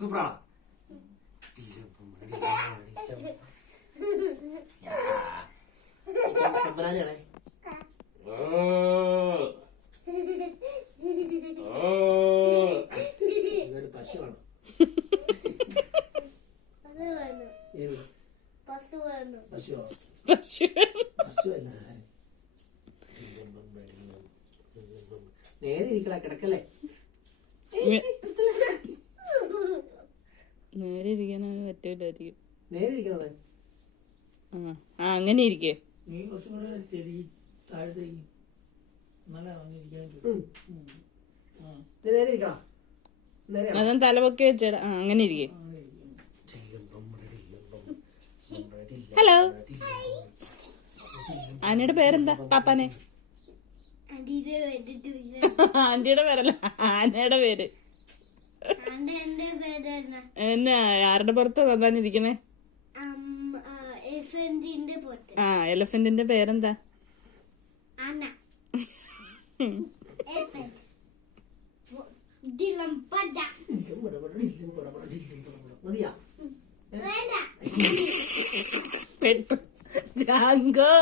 സൂപ്പറാണോ? പശുവാണോ? പശുവോ? പശുവല്ല. നേരെ ഇരിക്കടാ, കിടക്കല്ലേ. നേരെ ഇരിക്കാൻ പറ്റൂലായിരിക്കും. നേരെ ഇരിക്കുന്നത് അങ്ങനെ ഇരിക്കേ. നീ കുറച്ചും കൂടെ താഴത്തേക്ക് നല്ല വന്നിരിക്കാൻ. നേരെ ഇരിക്കണം. അതും തലപൊക്കി വെച്ചേടാ. അങ്ങനെ ഇരിക്കേ. ഹലോ, ആനയുടെ പേരെന്താ? പാപ്പാനെ ആന്റിയുടെ പേരല്ല, ആനയുടെ പേര് എന്നാ? ആരുടെ പുറത്ത് തന്നാനിരിക്കണേ? ആ, എലഫന്റിന്റെ പേരെന്താ? ജാങ്കോ.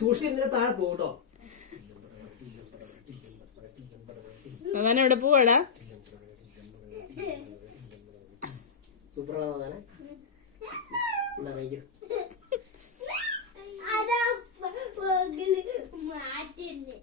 സൂക്ഷിച്ച് താഴെ പോകട്ടോ. അതാണ് എവിടെ പോവാടാ? സൂപ്പറാണോ? മാറ്റുന്നു.